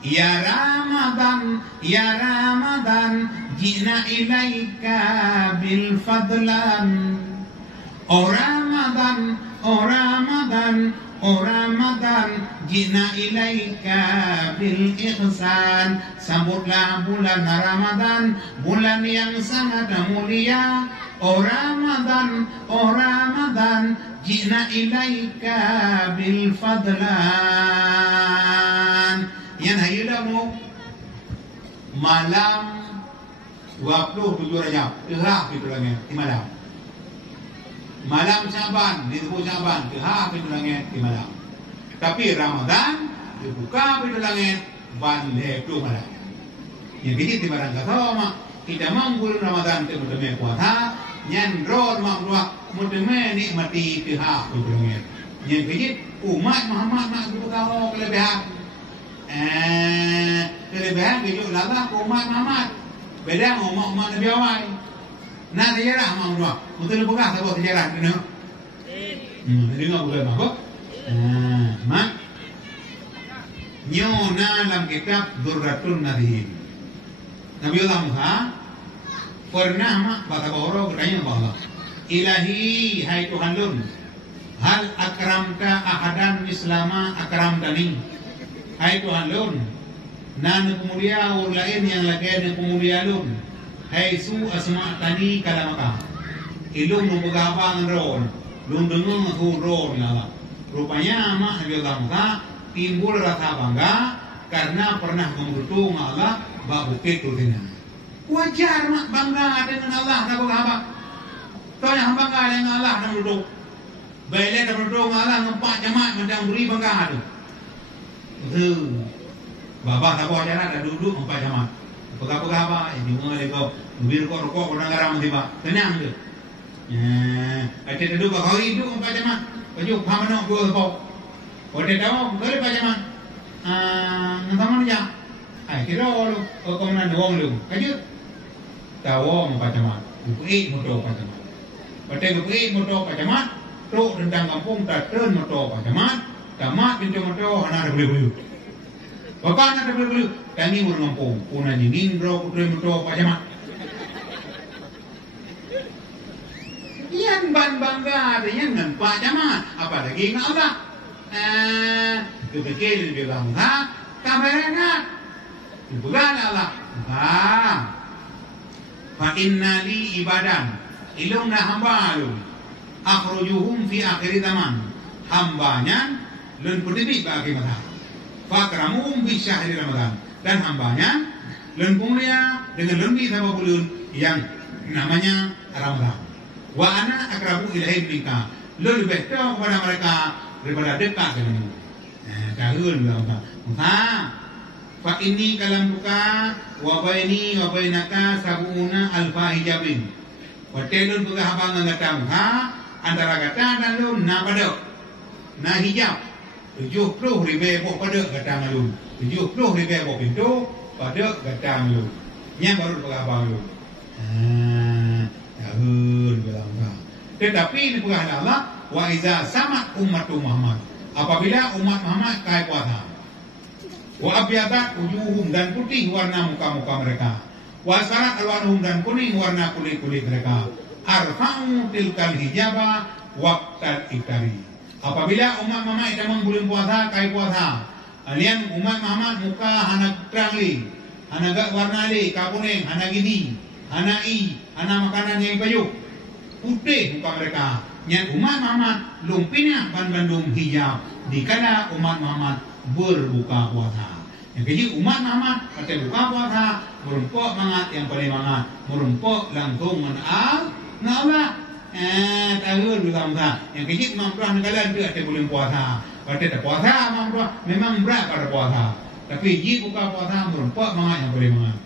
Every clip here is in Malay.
Ya Ramadan, jina ilaika bil fadlan. Oh Ramadan, jina ilaika bil ihsan. Sambutlah bulan Ramadan, bulan yang sangat mulia. Oh Ramadan, jina ilaika bil fadlan. Yan hayula mo malam 27 Rajab Kehak pintu langit di malam. Malam Syaban disebut Syaban Kehak pintu langit di malam. Tapi Ramadan dibuka pintu langit balik tu malam. Yang biji di barang kata mak kita mampu Ramadan ke muteme puasa nyan rod mak dua muteme nikmati Kehak pintu langit. Yang biji umat Muhammad nak beritahu kelebihan. Kelebihan hidup lala umat Muhammad beda umat Nabi awal. Nah sejarah mak dua betul bukan sebab sejarah kena dengar bukan apa mak nyona dalam kitab Durratun Nadhim Nabi Allah Musa pernah mak baca boro bertanya bahwa ilahi hai Tuhanun hal akramka ahadan mislama akramtani. Hai Tuhan lun, nan kemulia orang lain yang lagi ada kemulia lun. Hai su asma tani kalamaka. Ilung nubagabang ron, lun dengung tu ron lala. Rupanya mak Nabi Allah Musa timbul rasa bangga karena pernah membutuhkan Allah bukit rutinnya. Wajar mak bangga dengan Allah dan berhamba. Kau yang bangga dengan Allah dan berdoa. Baiklah dan berdoa Allah ngempak jemaat macam beri bangga tu. Bapa tak bawa jalan dah duduk 4 jam. Pegah-pegah ini mulai kau mobil kau rokok orang garam tiba. Tenang tu. Ada duduk kau hidup 4 jam. Baju pamanok dua kau. Kau tahu kau 4 jam. Nanti mana? Kira lu kau mana doang lu. Kaju. Tahu 4 jam. Bukit motor 4 jam. Betul bukit motor 4 jam. Truk tentang kampung tak turun motor 4 jam. Tamat pintu motor anak ada beli-beli. Bapak anak ada beli-beli. Kami mau ngampung. Puna jingin bro putri motor Pak Jamat. Yang bangga dengan dengan Pak Jamat. Apalagi dengan Allah. Kepikir dia bilang, kabar enggak? Bukan Allah. Fa inna li ibadan. Ilung na hamba lu. Akhrujuhum fi akhir zaman. Hambanya lun peduli bagi mereka. Fakramuhum bi syahri Ramadan dan hambanya lun mulia dengan lebih sama bulan yang namanya Ramadan. Wa ana akrabu ilaihi minka. Lun lebih dekat kepada mereka daripada dekat denganmu. Kahun Allah. Fa ini kalam buka wa baini wa bainaka sabuna alfa hijabin. Wa telun buka habang ngata antara kata dan lun na pada na hijab 70,000 pada kata malun 70,000 pintu pada kata malun yang baru pengabang lu tahun bilang tetapi ini perkara Allah wa iza sama ummatu Muhammad apabila umat Muhammad kai puasa wa abyadat wujuhum dan putih warna muka-muka mereka wa sarat alwanuhum dan kuning warna kulit-kulit mereka arfa'u tilkal hijaba waqtal iftari. Apabila umat Muhammad memang belum puasa, kai puasa. Alian umat Muhammad muka hana terangli, hana gak warna li, kakuning, hana gini, hana i, hana makanan yang payu. Putih muka mereka. Yang umat Muhammad lumpinnya bandung hijab. Dikala umat Muhammad berbuka puasa. Yang keji umat Muhammad kata buka puasa, merumpok mangat yang paling mangat, merumpok langsung menal, Allah. Tahun juga muka. Yang kecil mampuah negara itu ada boleh puasa. Kalau tidak puasa mampuah memang berat pada puasa. Tapi jika buka puasa merumpok mangat yang boleh mangat.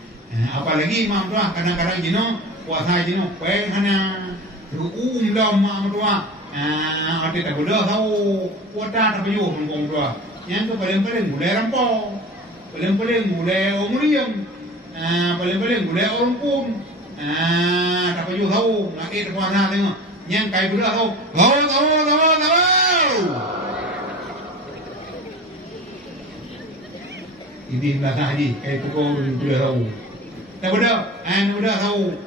Apalagi mampuah kadang-kadang jenuh puasa jenuh peng hana dom mampuah. Ada tak boleh tahu puasa tak payuh mengkong tua. Yang tu paling-paling boleh rampok, paling-paling boleh omurium, paling-paling boleh orang pun. Tak payuh tahu nak kita puasa tengok yang kai pula tahu tahu Ini nak haji, kai pukul 2 tahu. Tak benda, an benda tahu.